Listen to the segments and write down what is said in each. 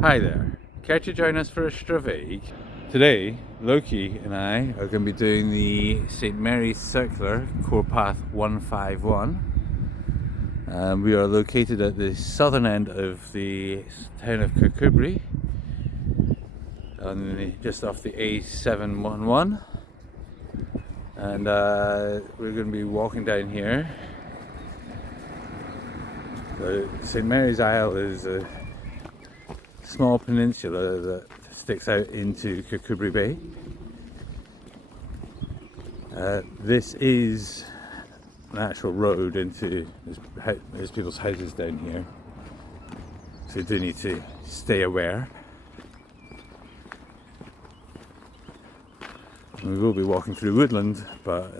Hi there, care to join us for a Stravaiging? Today, Loki and I are going to be doing the St Mary's Circular Core Path 151. We are located at the southern end of the town of Kirkcudbright, just off the A711, and we're going to be walking down here. St Mary's Isle is a small peninsula that sticks out into Kirkcudbright Bay. This is an actual road into, there's people's houses down here, so you do need to stay aware. We will be walking through woodland, but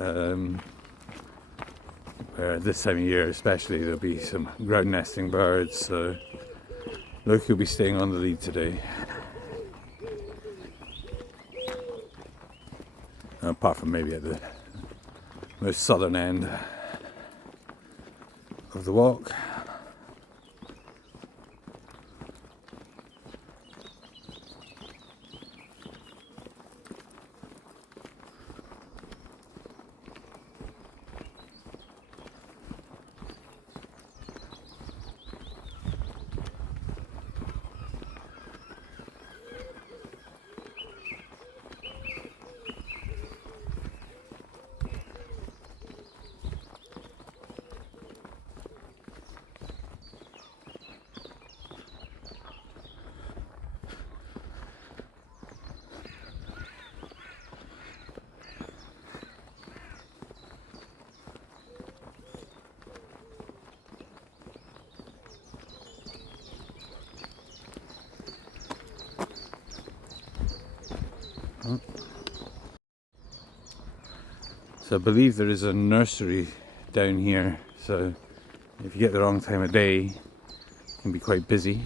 this time of year especially there'll be some ground nesting birds, so Loki will be staying on the lead today. Apart from maybe at the most southern end of the walk. So I believe there is a nursery down here, so if you get the wrong time of day, it can be quite busy.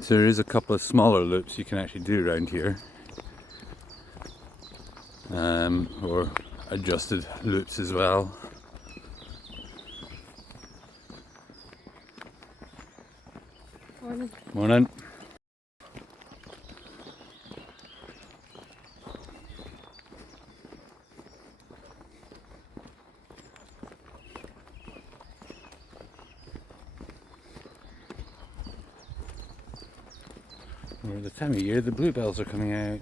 So there is a couple of smaller loops you can actually do around here, or adjusted loops as well. Morning. Morning. We're the time of year the bluebells are coming out.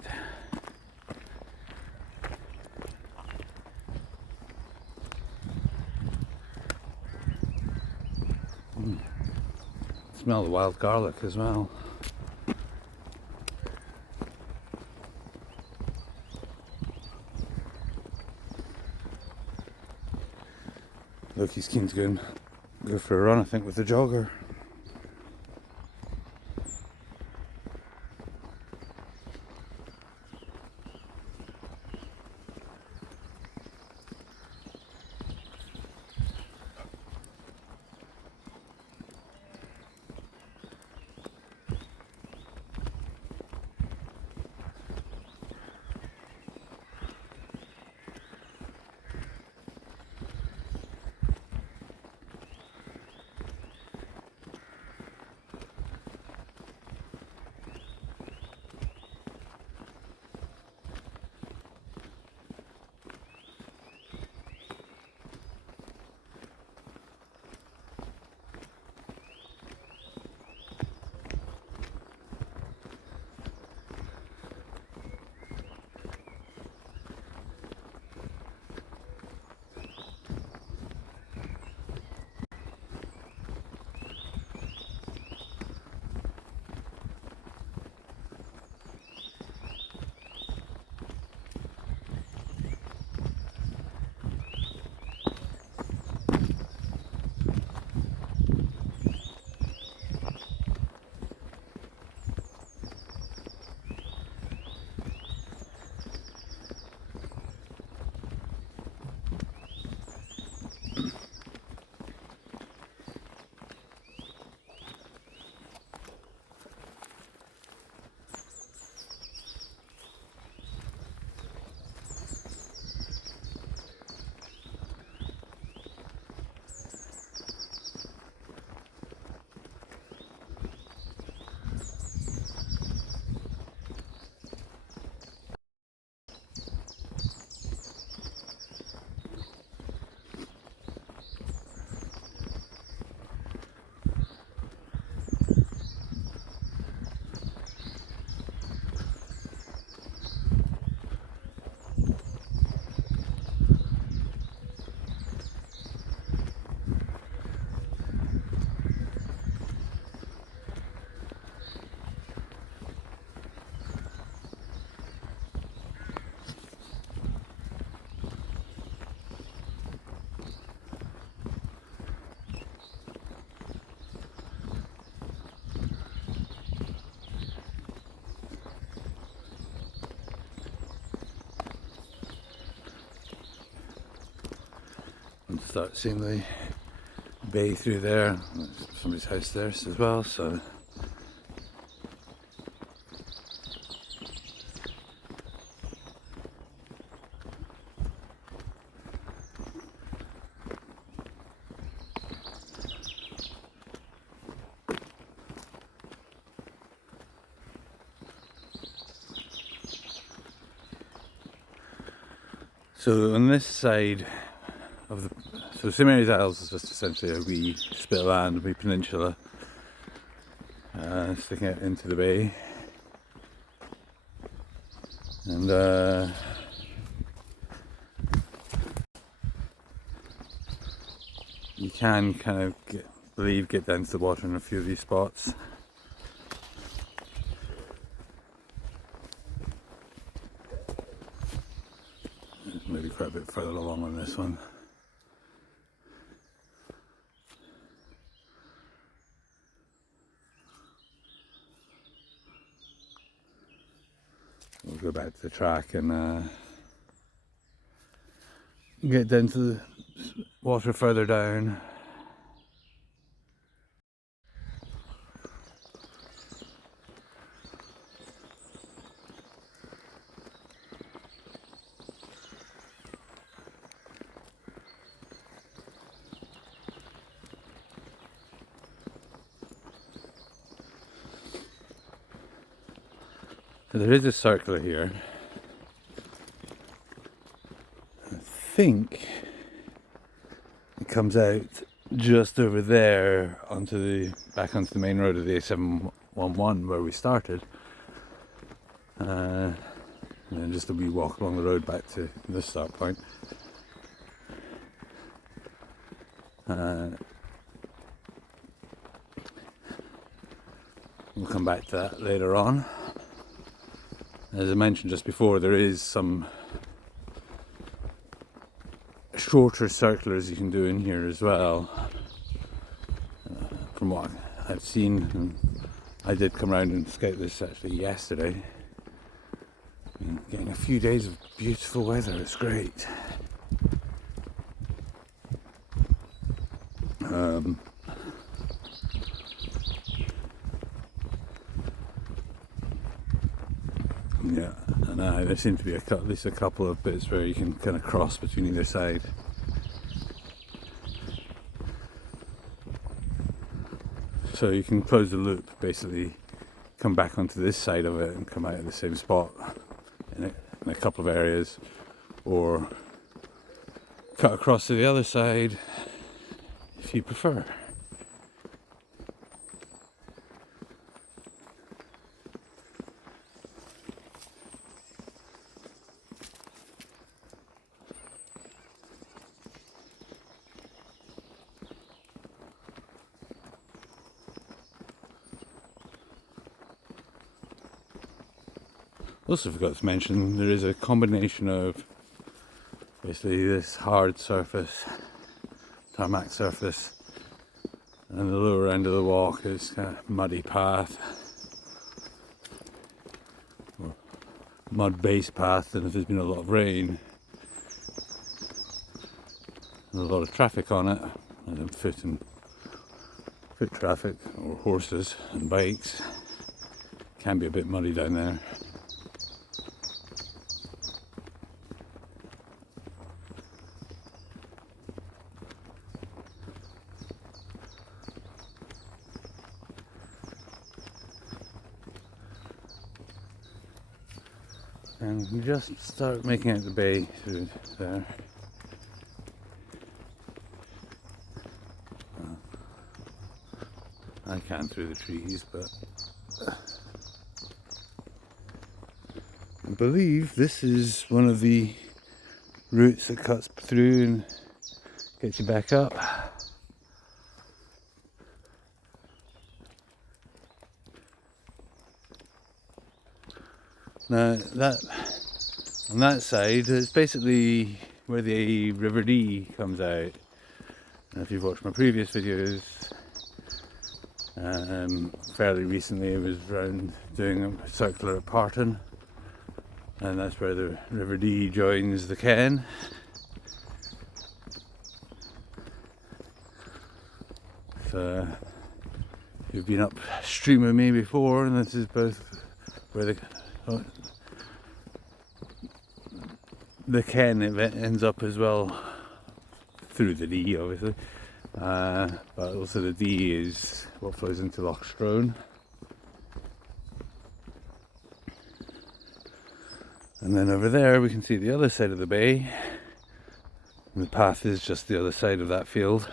Smell the wild garlic as well. Loki's keen to go for a run, I think, with the jogger. start seeing the bay through there. There's somebody's house there as well, so on this side of the St Mary's Isles is just essentially a wee spit of land, a wee peninsula sticking out into the bay, and you can kind of get down to the water in a few of these spots. Maybe quite a bit further along on this one. We'll go back to the track and get down to the water further down. There is a circular here. I think it comes out just over there back onto the main road of the A711 where we started. And then just a wee walk along the road back to the start point. We'll come back to that later on. As I mentioned just before, there is some shorter circulars you can do in here as well. From what I've seen, and I did come around and scout this actually yesterday. Getting a few days of beautiful weather, it's great. Yeah, and there seem to be at least a couple of bits where you can kind of cross between either side. So you can close the loop, basically come back onto this side of it and come out at the same spot in a couple of areas, or cut across to the other side if you prefer. Also forgot to mention, there is a combination of basically this hard surface, tarmac surface, and the lower end of the walk is kind of muddy path, or mud based path, and if there's been a lot of rain and a lot of traffic on it, as in foot traffic or horses and bikes, it can be a bit muddy down there. And we just start making out the bay through there. I can through the trees, but I believe this is one of the routes that cuts through and gets you back up. Now on that side is basically where the River Dee comes out. And if you've watched my previous videos, fairly recently I was around doing a circular at Parton, and that's where the River Dee joins the Ken. you've been upstream with me before, and this is both where the Ken event ends up as well, through the Dee obviously, but also the Dee is what flows into Loch Strone. And then over there we can see the other side of the bay, and the path is just the other side of that field.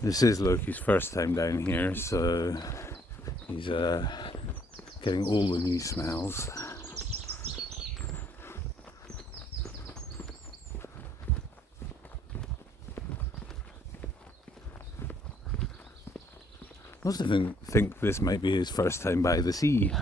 This is Loki's first time down here, so he's getting all the new smells. Most of them think this might be his first time by the sea.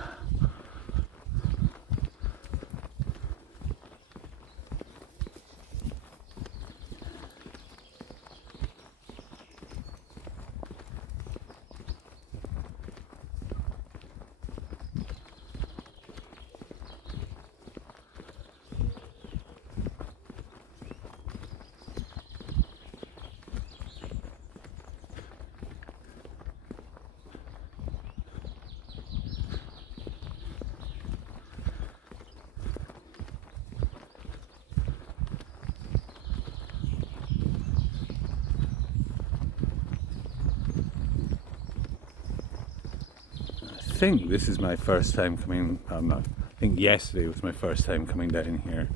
I think this is my first time coming, I think yesterday was my first time coming down here.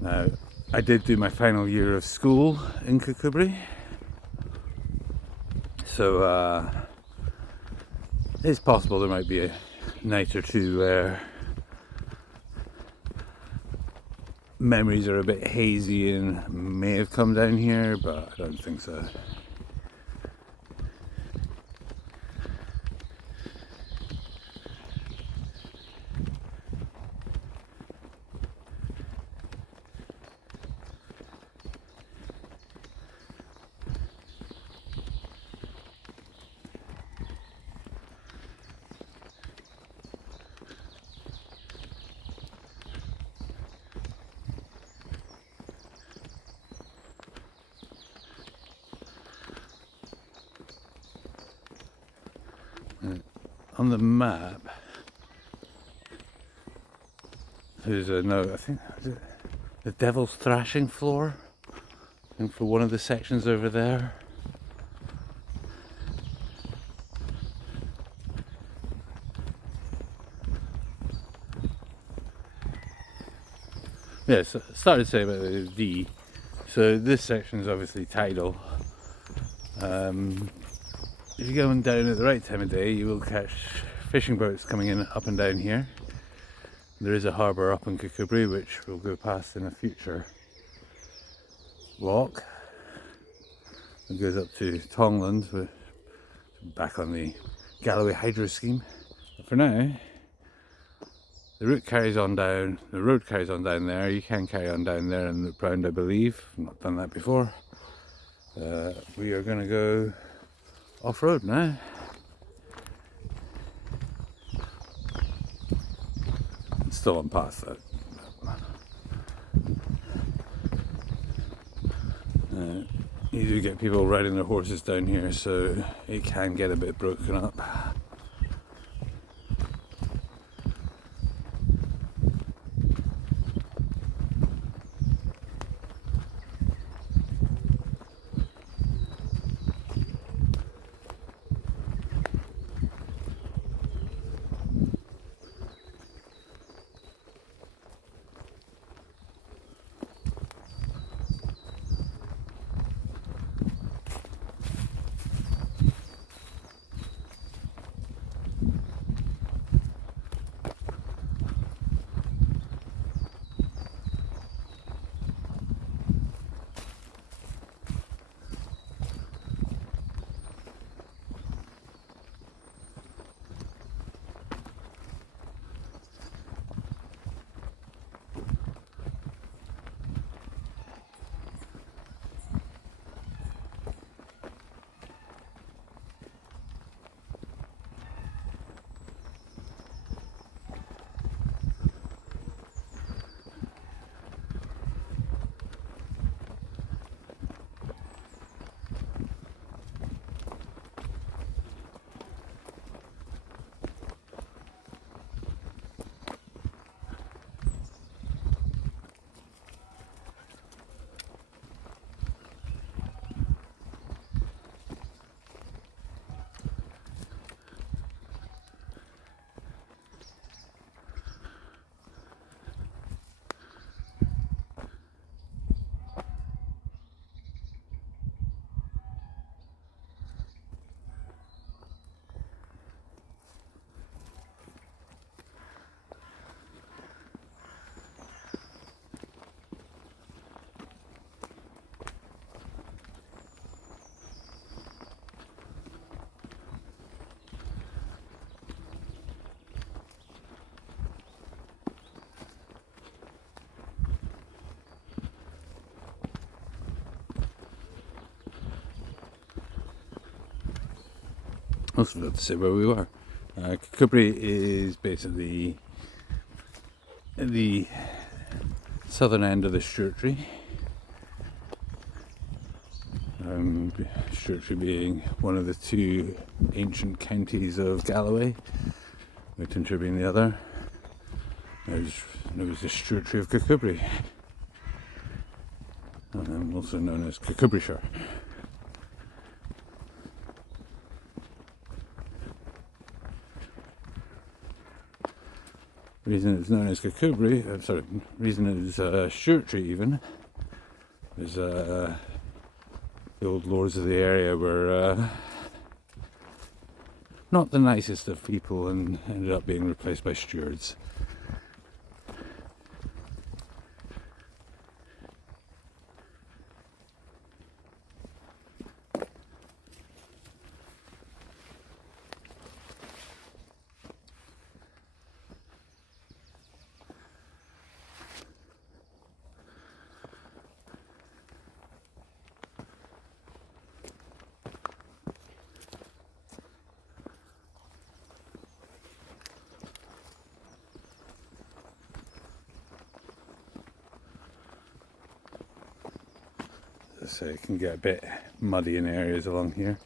Now, I did do my final year of school in Kirkcudbright, so it's possible there might be a night or two where memories are a bit hazy and may have come down here, but I don't think so. On the map, there's a note, I think, the Devil's Thrashing Floor, and for one of the sections over there. Yeah, so I started to say about the Dee. So this section is obviously tidal. If you're going down at the right time of day, you will catch fishing boats coming in up and down here. There is a harbour up in Kirkcudbright which we'll go past in a future walk. It goes up to Tongland, we're back on the Galloway hydro scheme. But for now, the route carries on down, the road carries on down there. You can carry on down there and loop round, I believe. I've not done that before. We are going to go off-road now. It's still on path though. You do get people riding their horses down here, so it can get a bit broken up. also forgot to say where we were. Kirkcudbright is basically the southern end of the Sturtree. Sturtree being one of the two ancient counties of Galloway, with Tintry being the other. It was the Sturtree of Kirkcudbright, also known as Kirkcudbrightshire. The reason it's known as Kirkcudbright, reason it's Sturtree even, is the old lords of the area were not the nicest of people and ended up being replaced by stewards. So it can get a bit muddy in areas along here.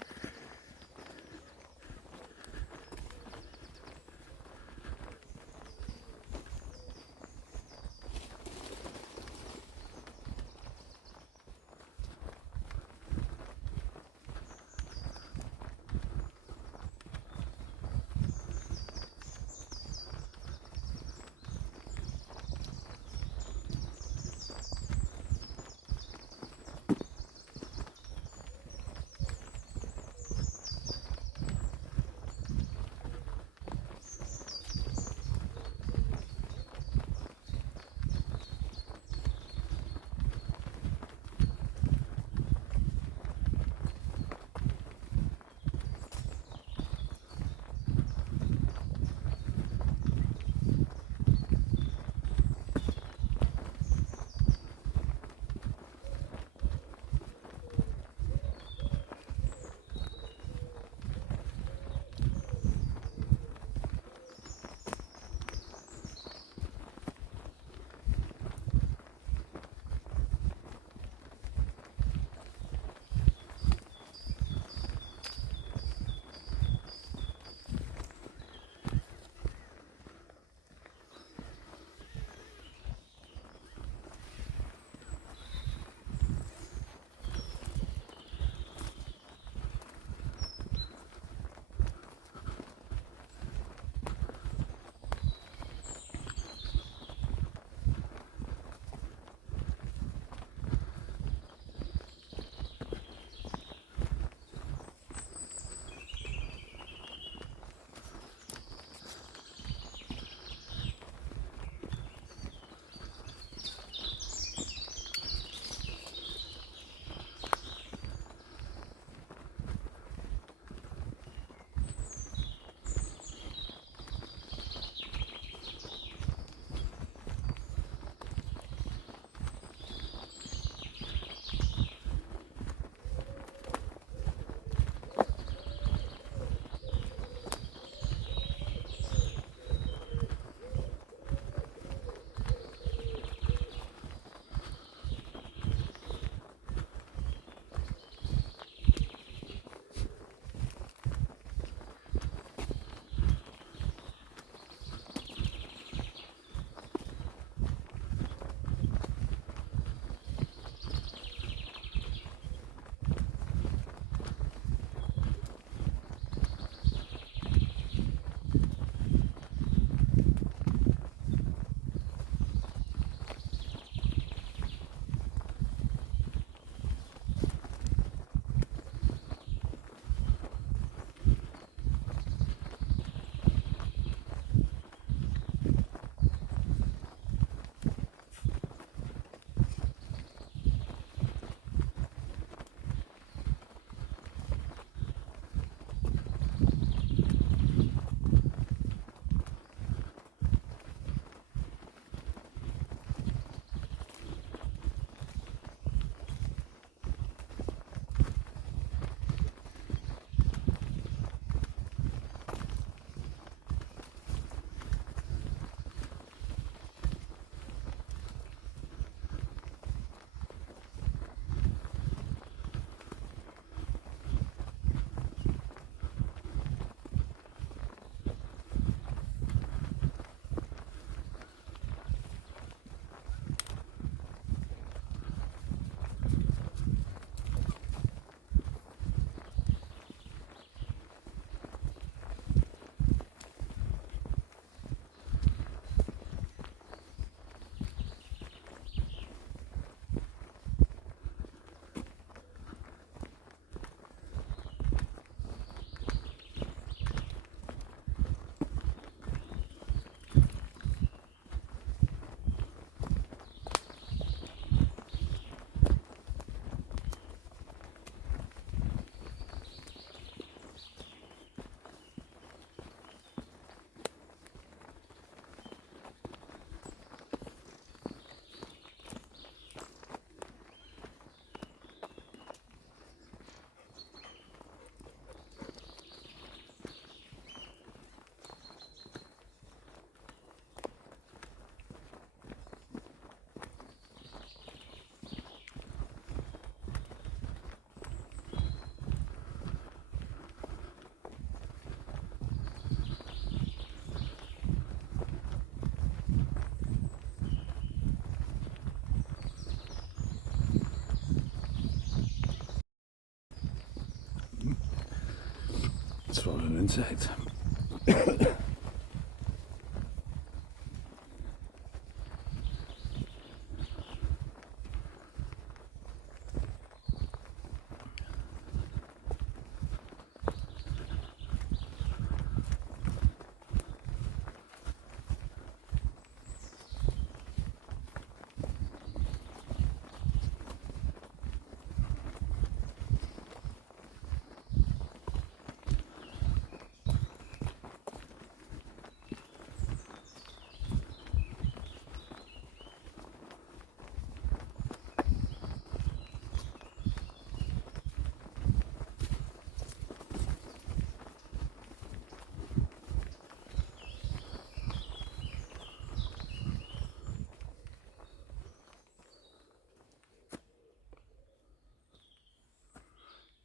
insect.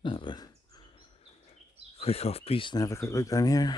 Have a quick off piste and have a quick look down here.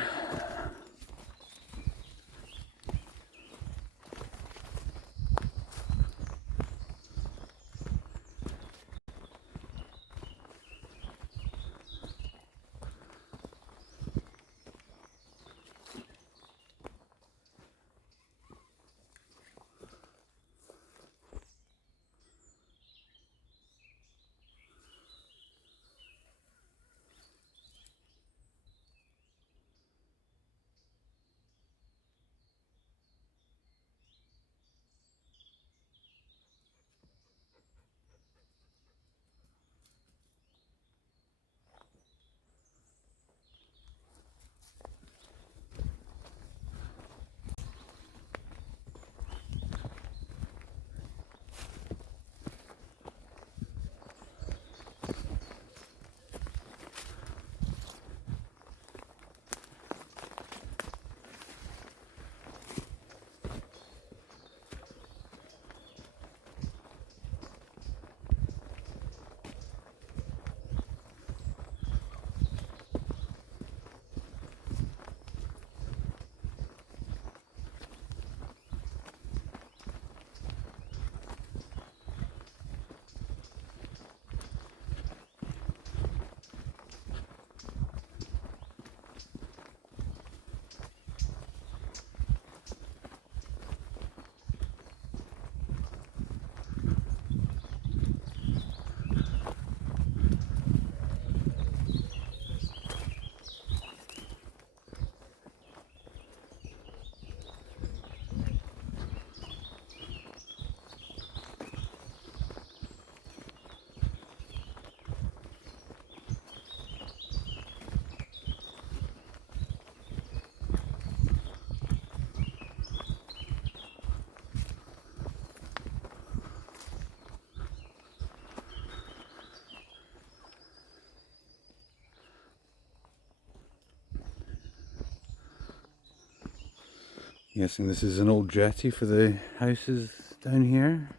Guessing this is an old jetty for the houses down here.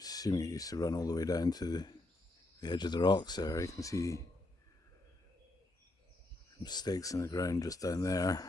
Assuming it used to run all the way down to the edge of the rocks there. You can see some stakes in the ground just down there.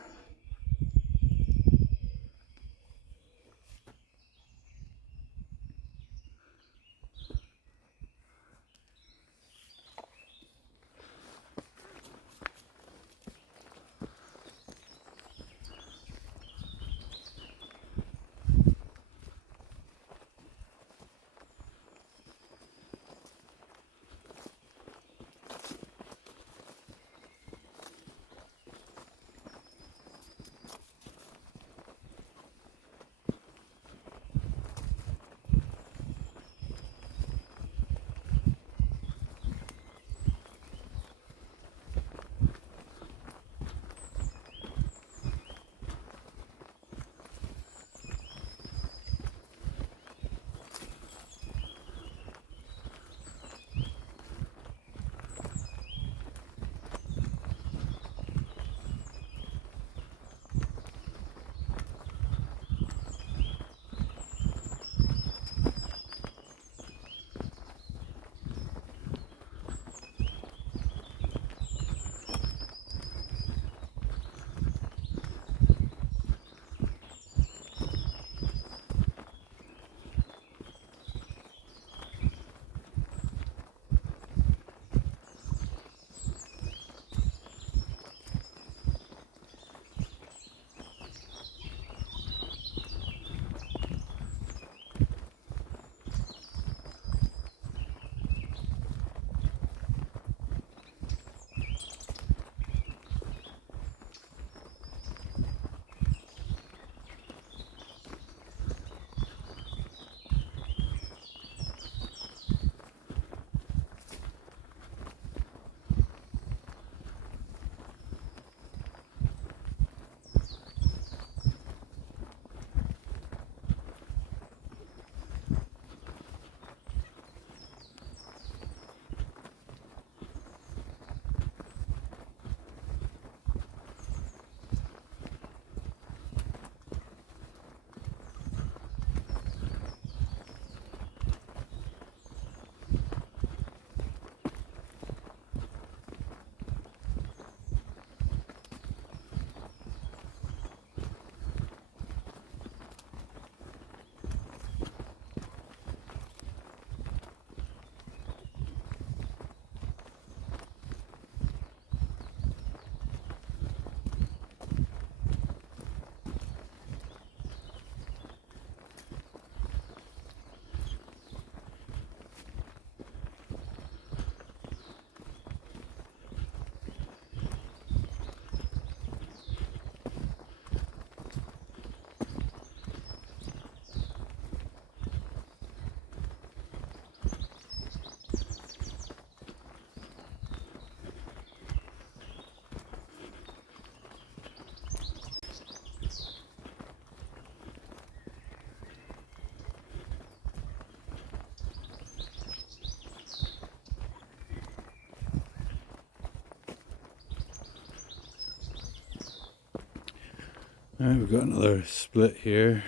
Alright, we've got another split here.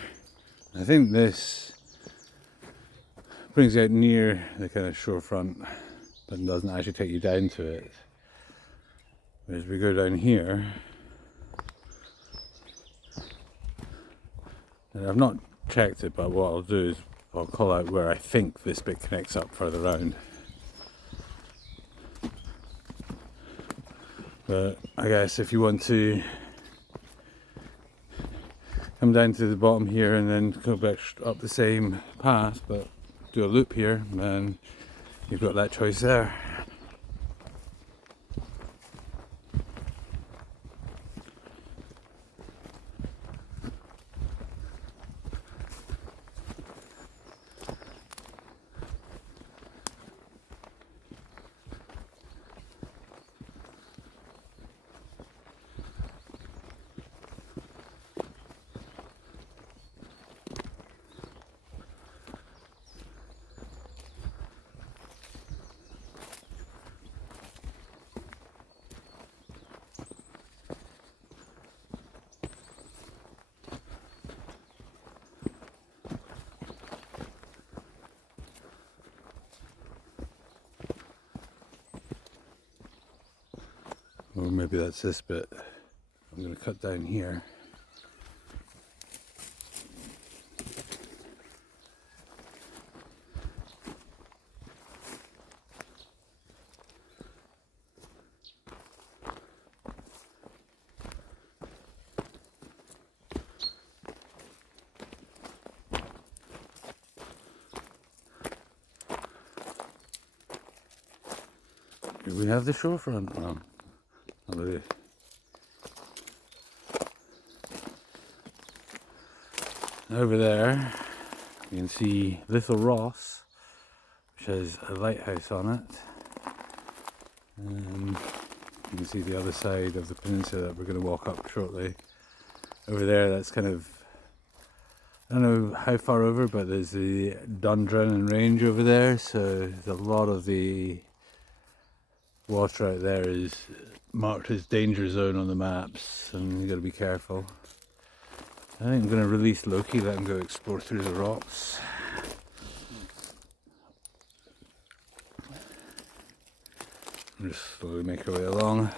I think this brings you out near the kind of shorefront, but doesn't actually take you down to it. As we go down here, and I've not checked it, but what I'll do is I'll call out where I think this bit connects up further round. But I guess if you want to come down to the bottom here and then go back up the same path, but do a loop here, then you've got that choice there. Or maybe that's this bit. I'm going to cut down here. Here we have the shorefront. Well, not really. Over there you can see Little Ross, which has a lighthouse on it. And you can see the other side of the peninsula that we're going to walk up shortly. Over there, that's kind of, I don't know how far over, but there's the Dundrennan Range over there, so there's a lot of the water out there is marked as danger zone on the maps, and you've got to be careful. I think I'm going to release Loki, let him go explore through the rocks. And just slowly make our way along.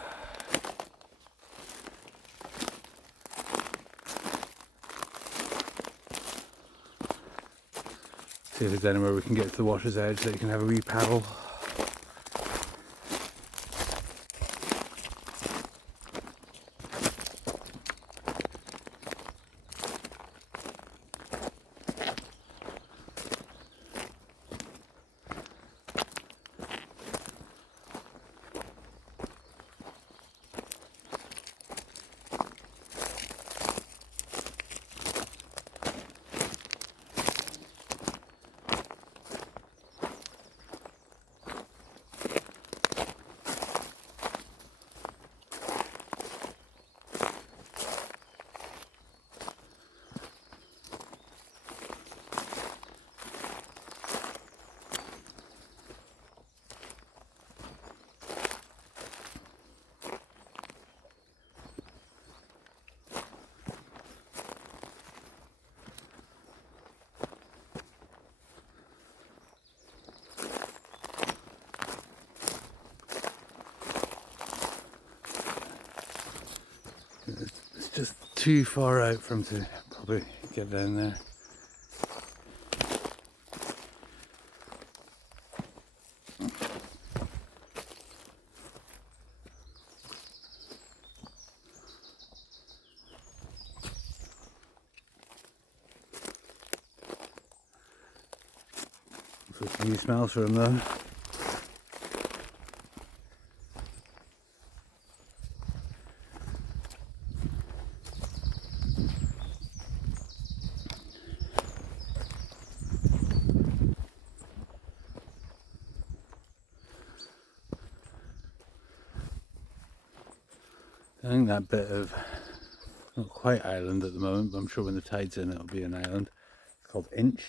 See if there's anywhere we can get to the water's edge that you can have a wee paddle. It's just too far out for him to probably get down there. So some new smells for him though. I think that bit of, not quite island at the moment, but I'm sure when the tide's in it'll be an island. It's called Inch,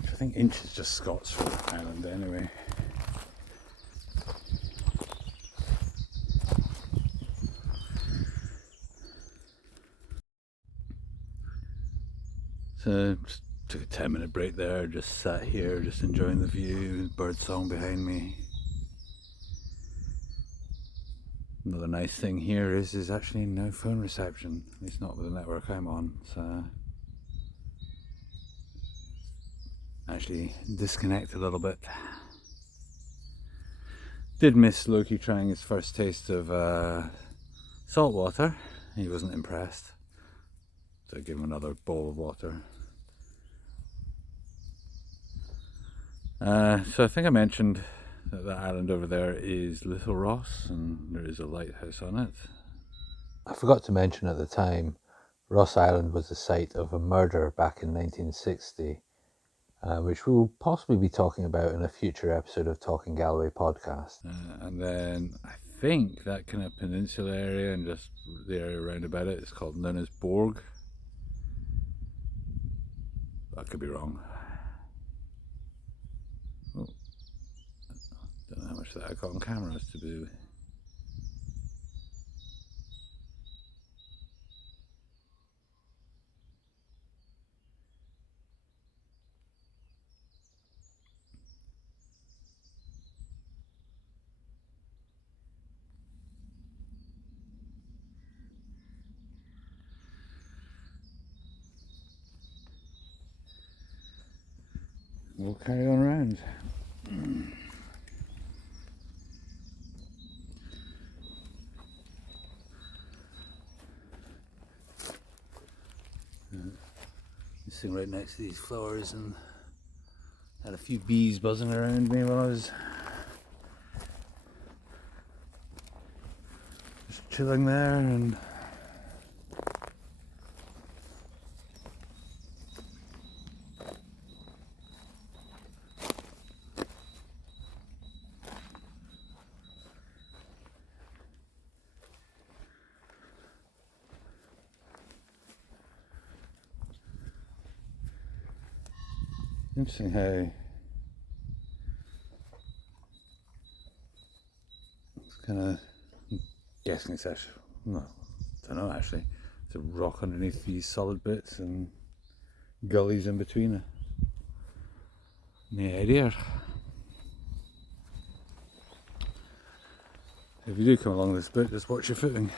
which I think Inch is just Scots for island anyway. So just took a 10-minute break there, just sat here, just enjoying the view, bird song behind me. Another nice thing here is actually no phone reception, at least not with the network I'm on, so actually disconnect a little bit. Did miss Loki trying his first taste of salt water. He wasn't impressed, so I gave him another bowl of water. So I think I mentioned that the island over there is Little Ross and there is a lighthouse on it. I forgot to mention at the time, Ross Island was the site of a murder back in 1960, which we'll possibly be talking about in a future episode of Talking Galloway podcast. And then I think that kind of peninsula area and just the area around about it is called known as Borg. I could be wrong. Oh, don't know how much of that I got on camera to do. We'll carry on around. Sitting right next to these flowers and had a few bees buzzing around me while I was just chilling there, and interesting how it's kind of guessing it's actually, well, I don't know actually, it's a rock underneath these solid bits and gullies in between. No idea. If you do come along this bit, just watch your footing.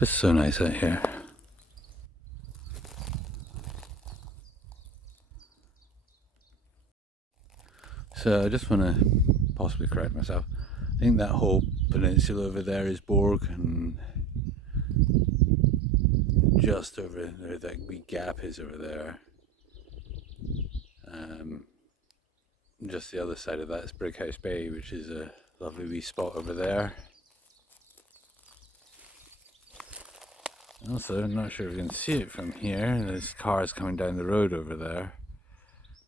Just so nice out here. So I just want to possibly correct myself. I think that whole peninsula over there is Borg, and just over there, that wee gap is over there. Just the other side of that is Brighouse Bay, which is a lovely wee spot over there. Also, I'm not sure if you can see it from here. There's cars coming down the road over there.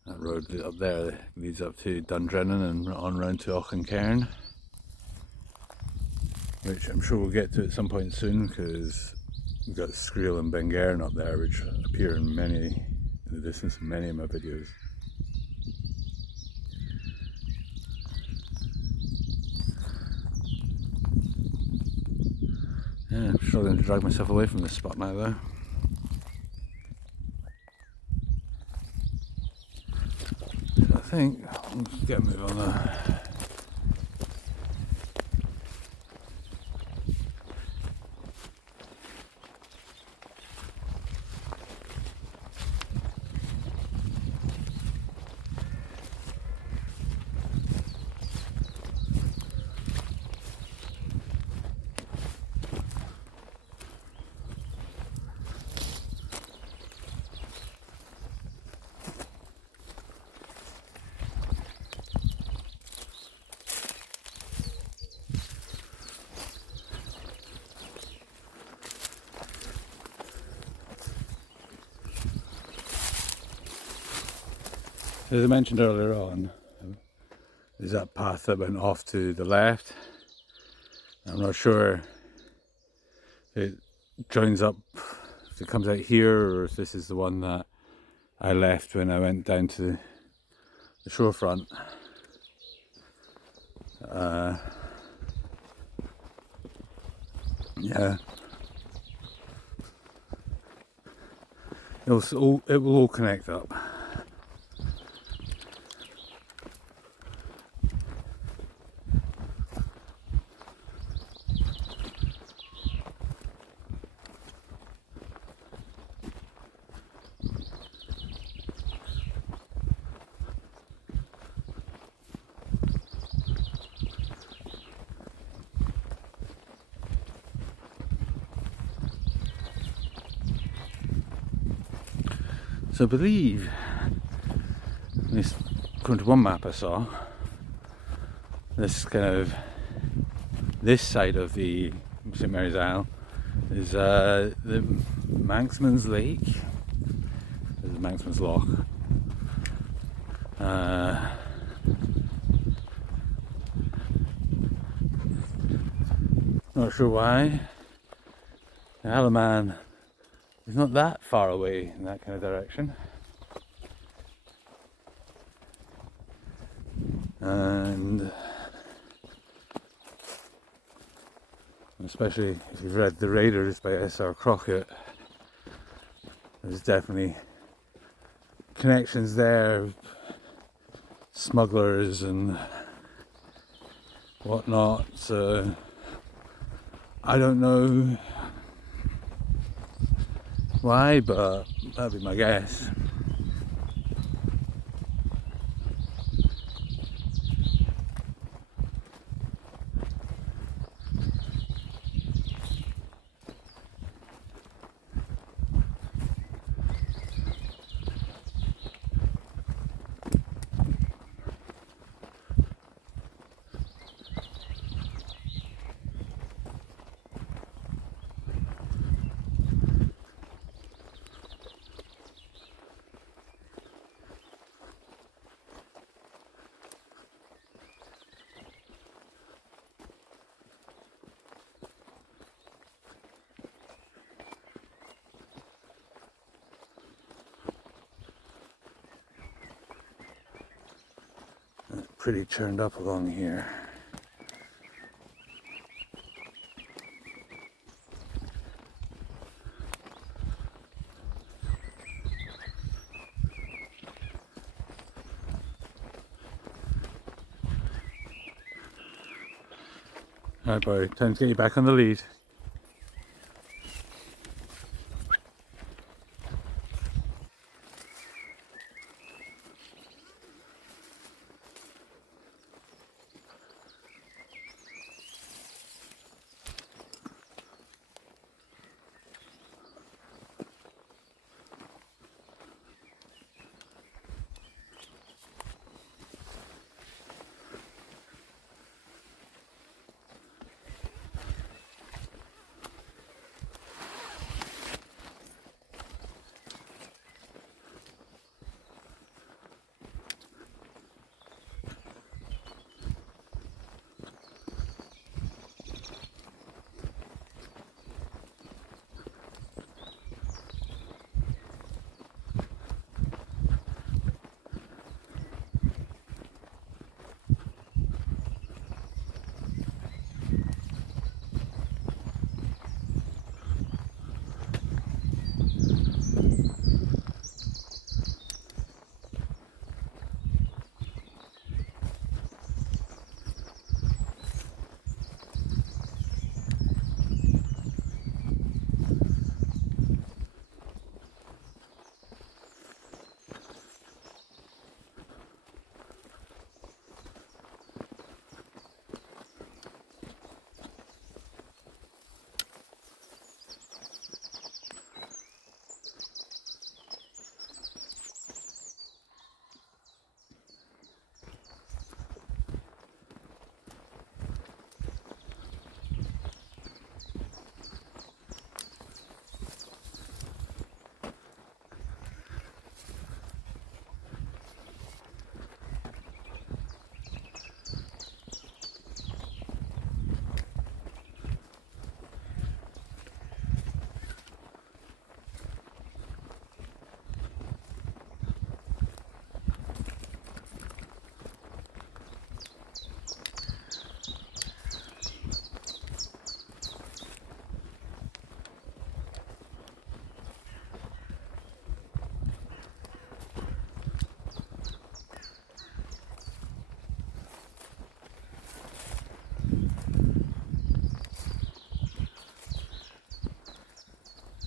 That road up there leads up to Dundrennan and on round to Auchencairn, which I'm sure we'll get to at some point soon, because we've got Scriel and Bengairn up there, which appear in the distance in many of my videos. Yeah, I'm struggling to drag myself away from this spot now though. So I think I'll just get a move on there. As I mentioned earlier on, there's that path that went off to the left. I'm not sure if it joins up, if it comes out here, or if this is the one that I left when I went down to the shorefront. Yeah. It will all connect up. So I believe, at least according to one map I saw, this side of the St Mary's Isle is the Manxman's Lake, there's the Manxman's Loch. Not sure why. The Alaman is not that far away in that kind of direction. And especially if you've read The Raiders by S.R. Crockett, there's definitely connections there, smugglers and whatnot. So I don't know why, but that'd be my guess. It's pretty turned up along here. Alright, Barry, time to get you back on the lead.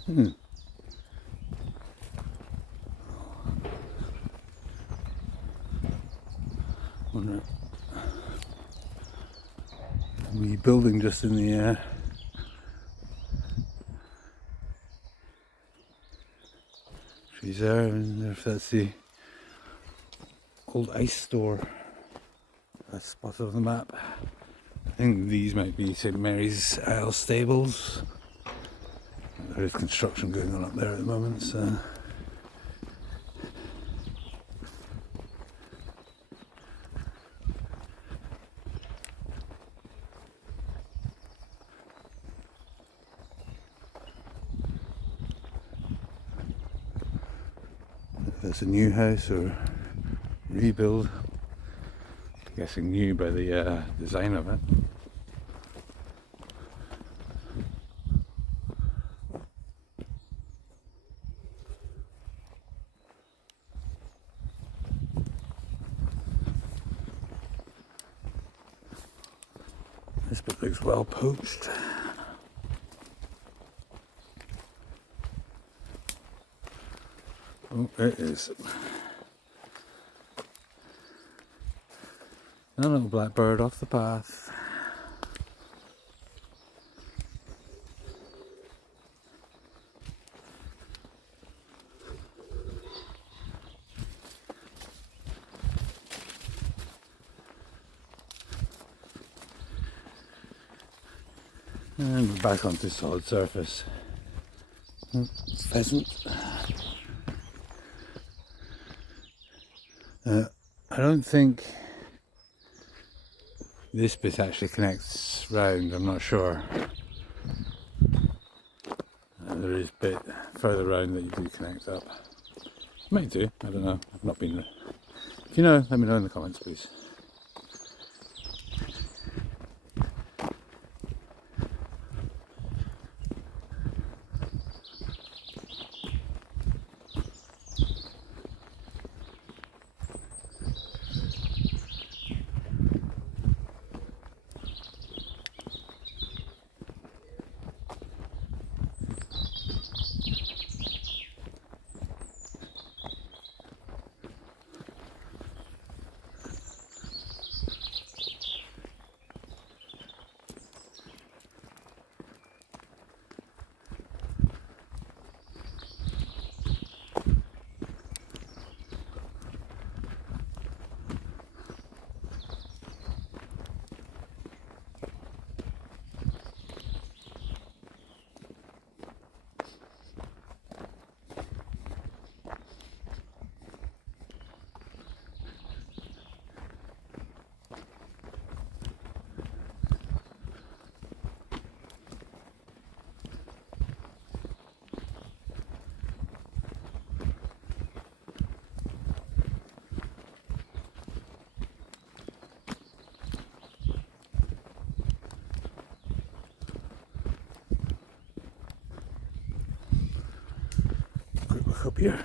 Hmm. Wonder, wee building just in the trees there. I wonder if that's the old ice store that's spotted on the map. I think these might be St Mary's Isle stables. There is construction going on up there at the moment, so. If that's a new house or rebuild. I'm guessing new by the design of it. This bit looks well poached. Oh, there it is. A little blackbird off the path. And we're back onto solid surface. Oh, pheasant. I don't think this bit actually connects round, I'm not sure. There is a bit further round that you do connect up. Might do, I don't know, I've not been there. If you know, let me know in the comments please. Quick look up here.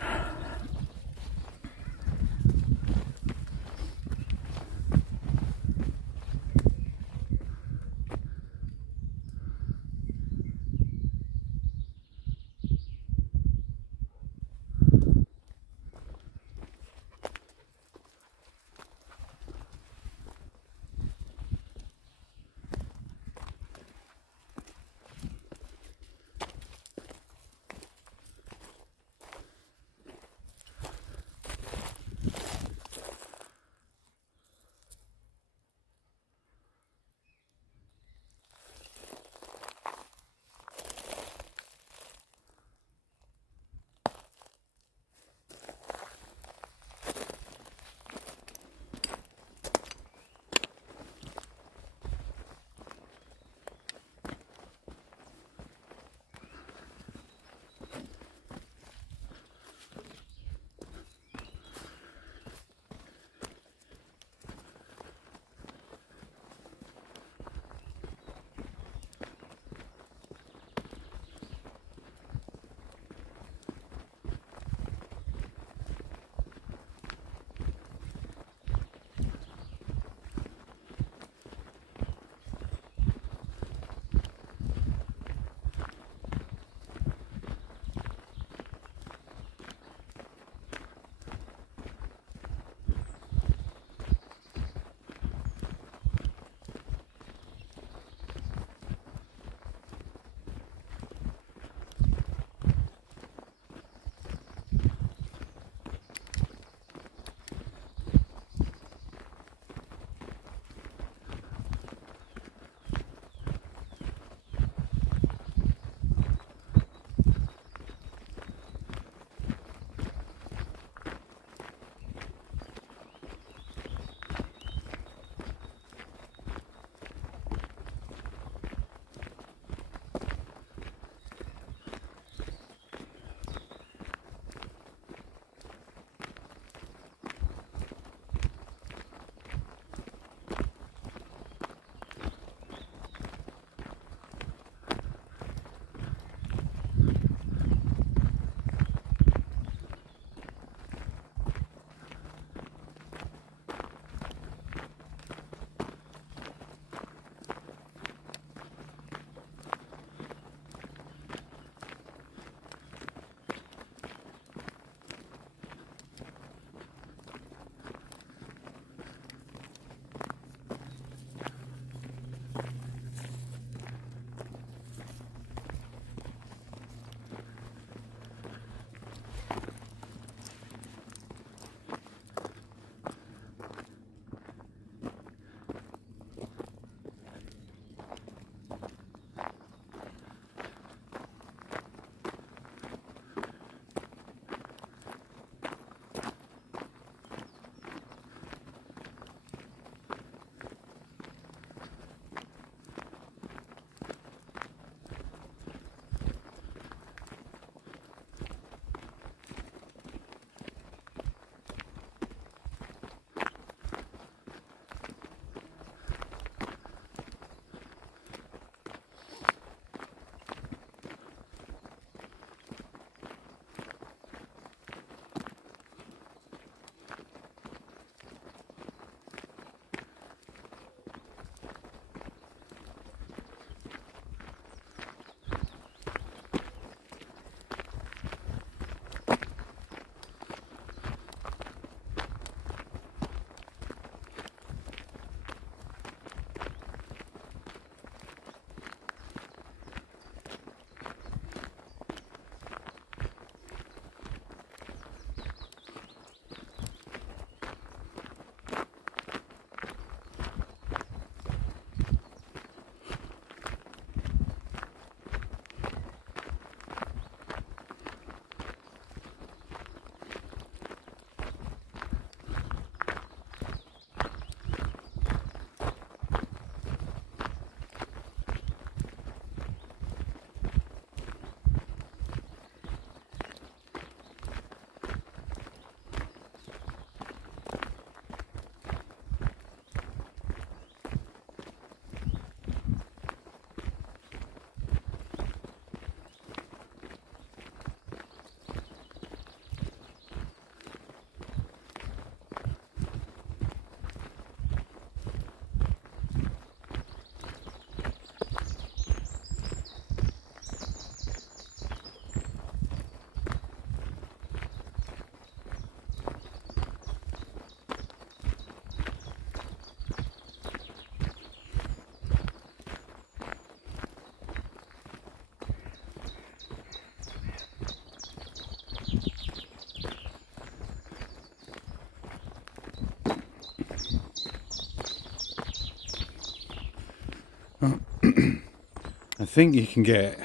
I think you can get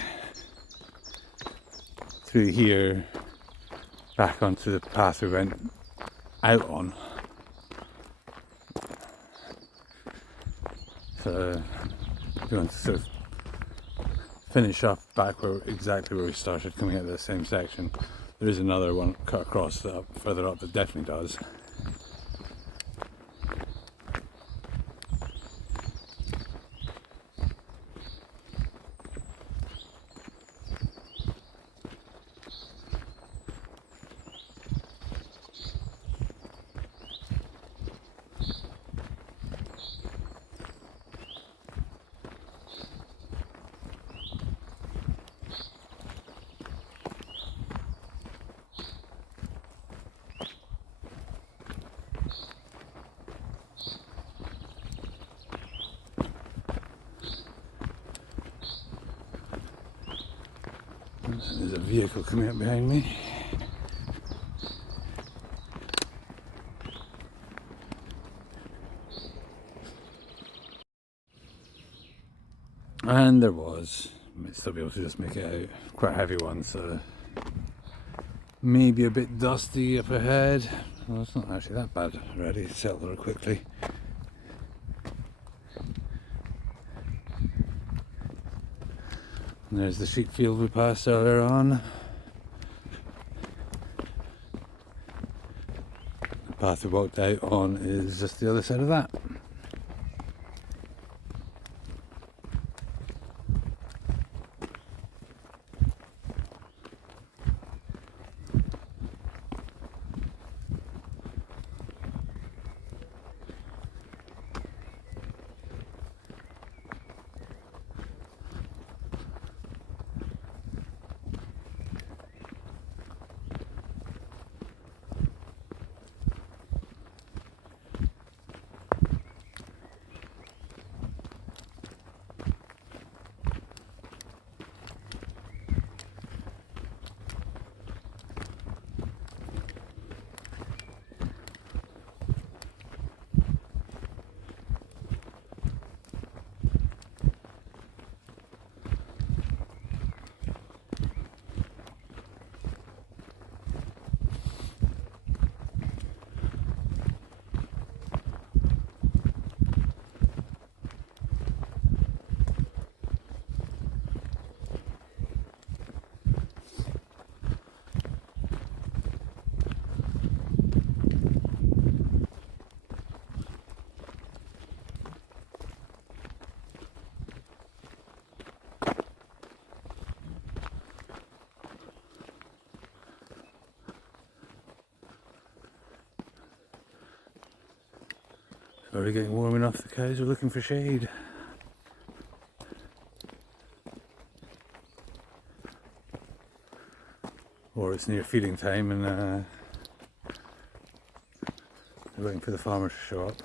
through here back onto the path we went out on. So if you want to sort of finish up back where exactly where we started, coming out of the same section, there is another one cut across further up that definitely does. There's a vehicle coming up behind me. And there was. Might still be able to just make it out. Quite a heavy one, so maybe a bit dusty up ahead. Well, it's not actually that bad already. It settled there quickly. And there's the sheep field we passed earlier on. The path we walked out on is just the other side of that. Already getting warm enough, the cows are looking for shade. Or it's near feeding time and they're waiting for the farmer to show up.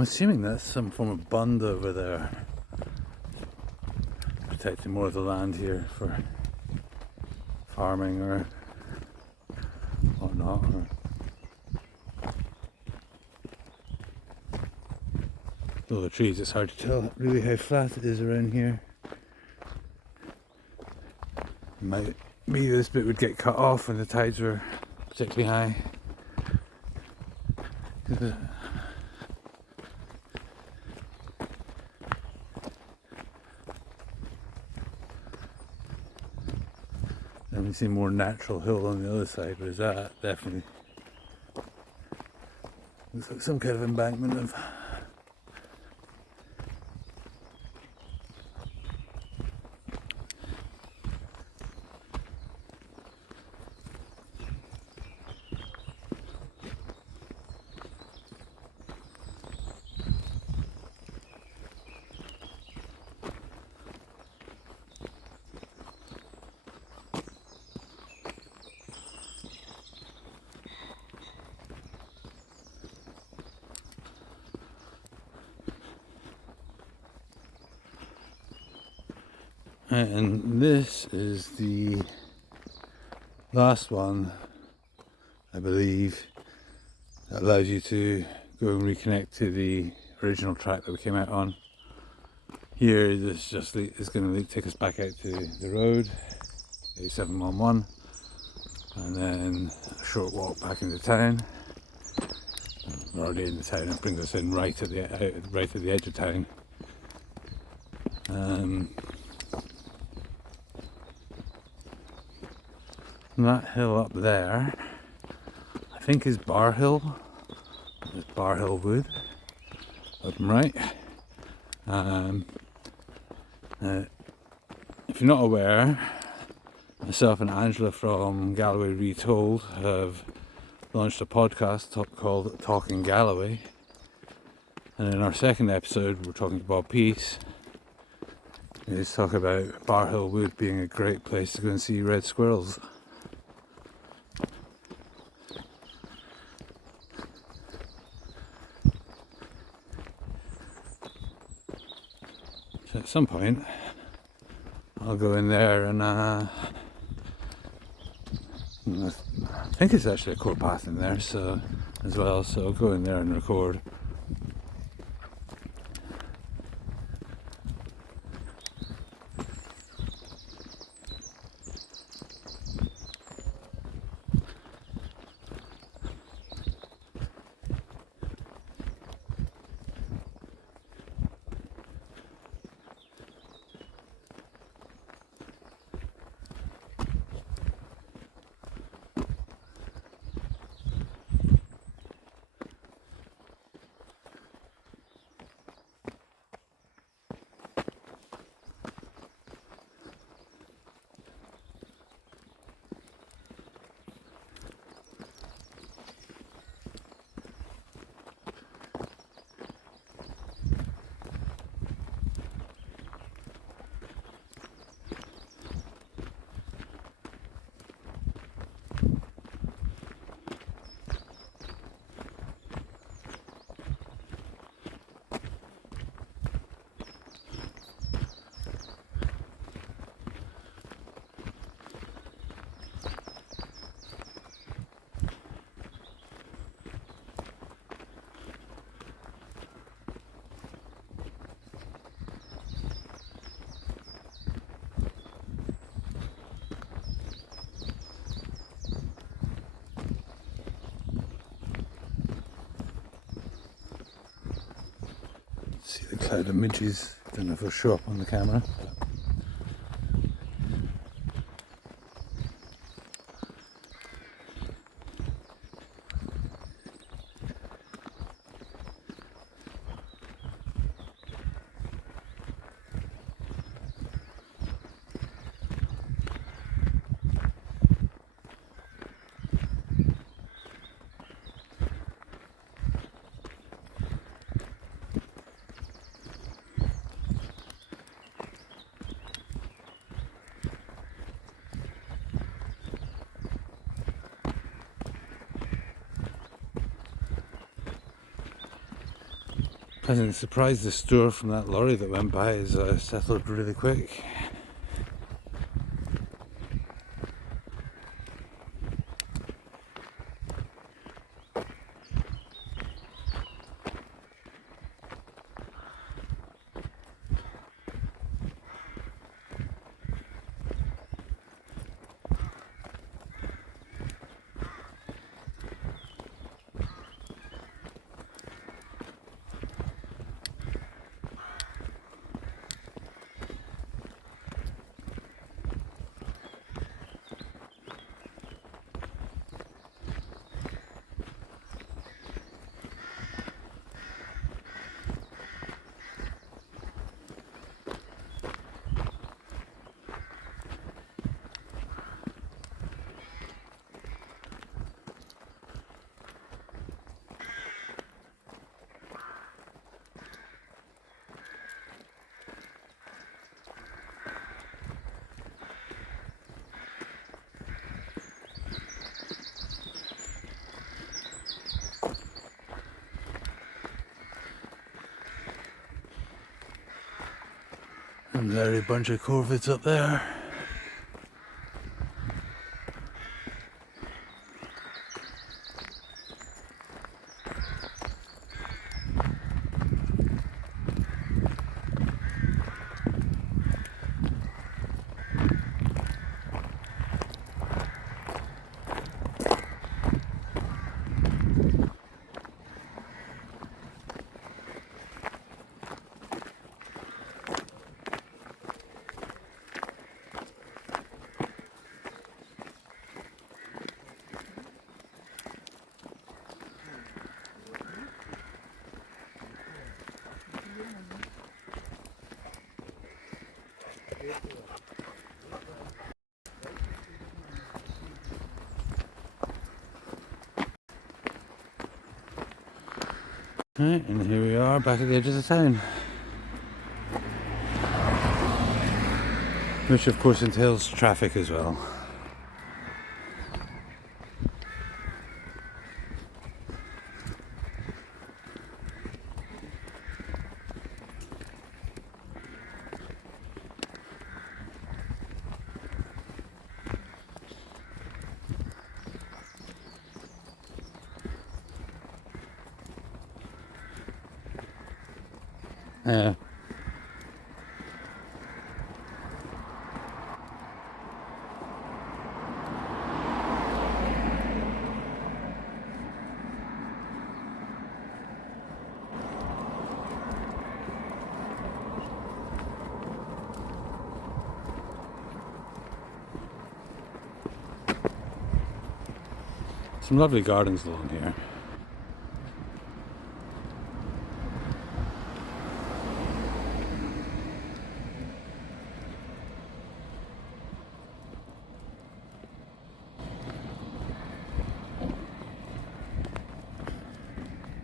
I'm assuming that's some form of bund over there, protecting more of the land here for farming or whatnot. All the trees, it's hard to tell really how flat it is around here. Might be this bit would get cut off when the tides were particularly high. And we see more natural hill on the other side, whereas that definitely looks like some kind of embankment of and this is the last one, I believe, that allows you to go and reconnect to the original track that we came out on. Here, this just is going to take us back out to the road, A711, and then a short walk back into town. We're already in the town. It brings us in right at the edge of town. And that hill up there, I think, is Bar Hill. There's Bar Hill Wood up and right. If you're not aware, myself and Angela from Galloway Retold have launched a podcast called Talking Galloway. And in our second episode, we're talking to Bob Peace. We talk about Bar Hill Wood being a great place to go and see red squirrels. So at some point, I'll go in there and I think it's actually a core path in there, so as well. So I'll go in there and record. See the cloud of midges. Don't know if it'll show up on the camera. Pleasant surprise, the store from that lorry that went by is settled really quick. And there a bunch of corvids up there. Right, and here we are back at the edge of the town. Which of course entails traffic as well. Yeah. Some lovely gardens along here.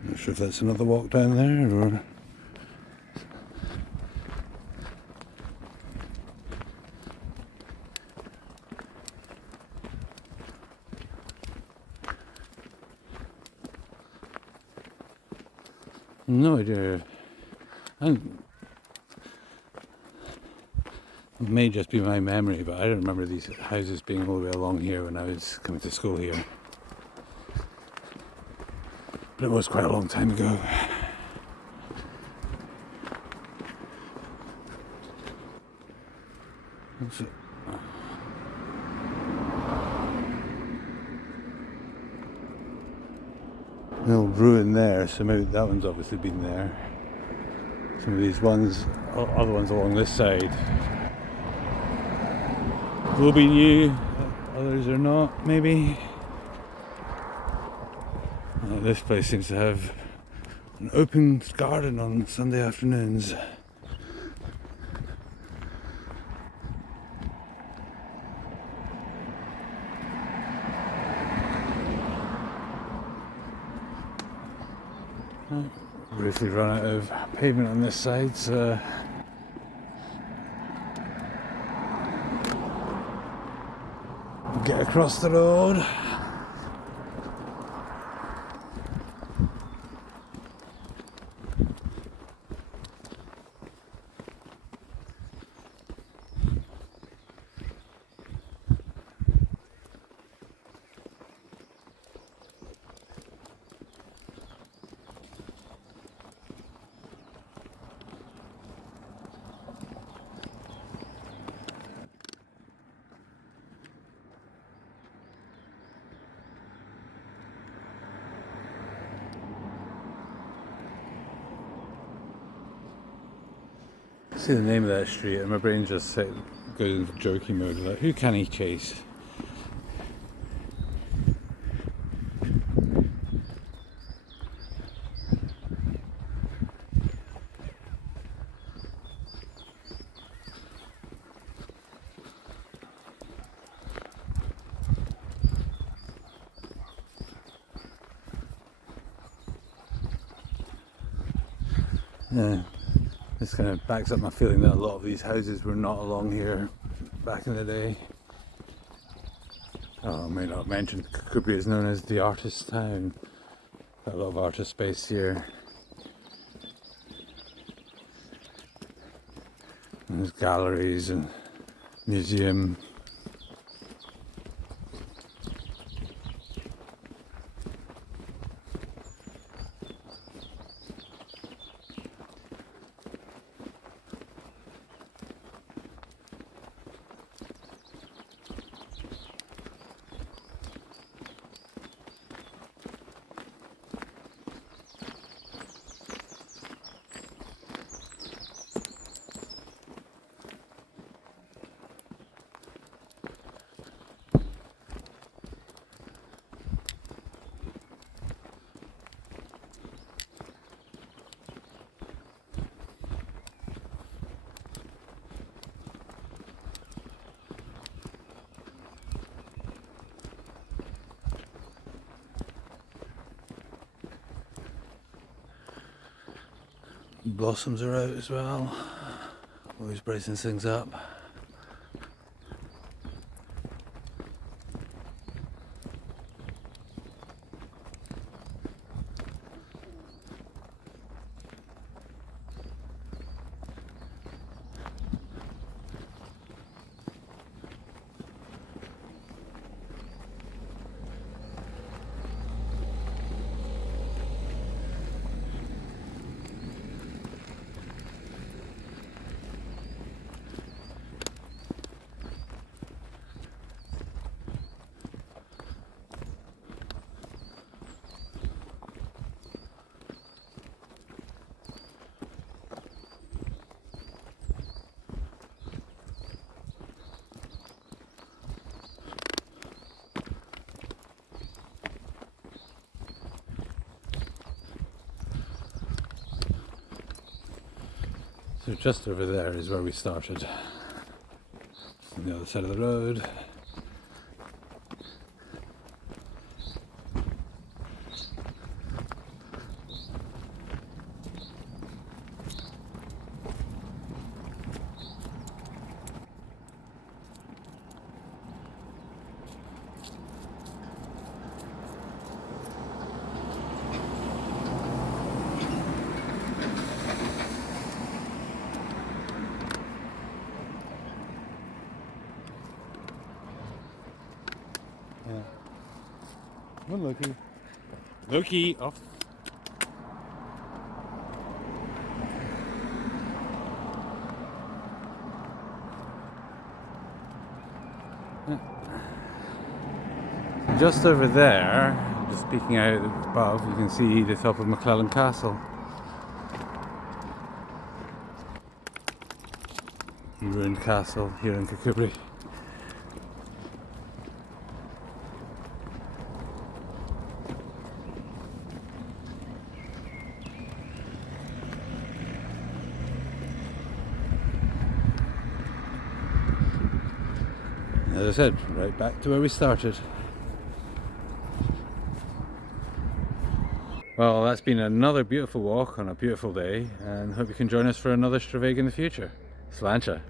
Not sure if that's another walk down there or... No idea. It may just be my memory, but I don't remember these houses being all the way along here when I was coming to school here. But it was quite a long time ago. What's it? An old ruin there, so maybe that one's obviously been there. Some of these ones, other ones along this side, will be new, others are not, maybe. This place seems to have an open garden on Sunday afternoons. Briefly run out of pavement on this side, so get across the road. See the name of that street and my brain just goes into joking mode, like, who can he chase? Yeah, this kind of backs up my feeling that a lot of these houses were not along here back in the day. Oh, I may not mention Kirkcudbright is known as the artist's town. Got a lot of artist space here. And there's galleries and museum. Blossoms are out as well, always brightens things up. So just over there is where we started. It's on the other side of the road. Yeah. One Loki. Loki off. Yeah. Just over there, just peeking out above, you can see the top of McClellan Castle. Ruined castle here in Kirkcudbright. As I said, right back to where we started. Well, that's been another beautiful walk on a beautiful day, and hope you can join us for another Stravaiging in the future. Sláinte.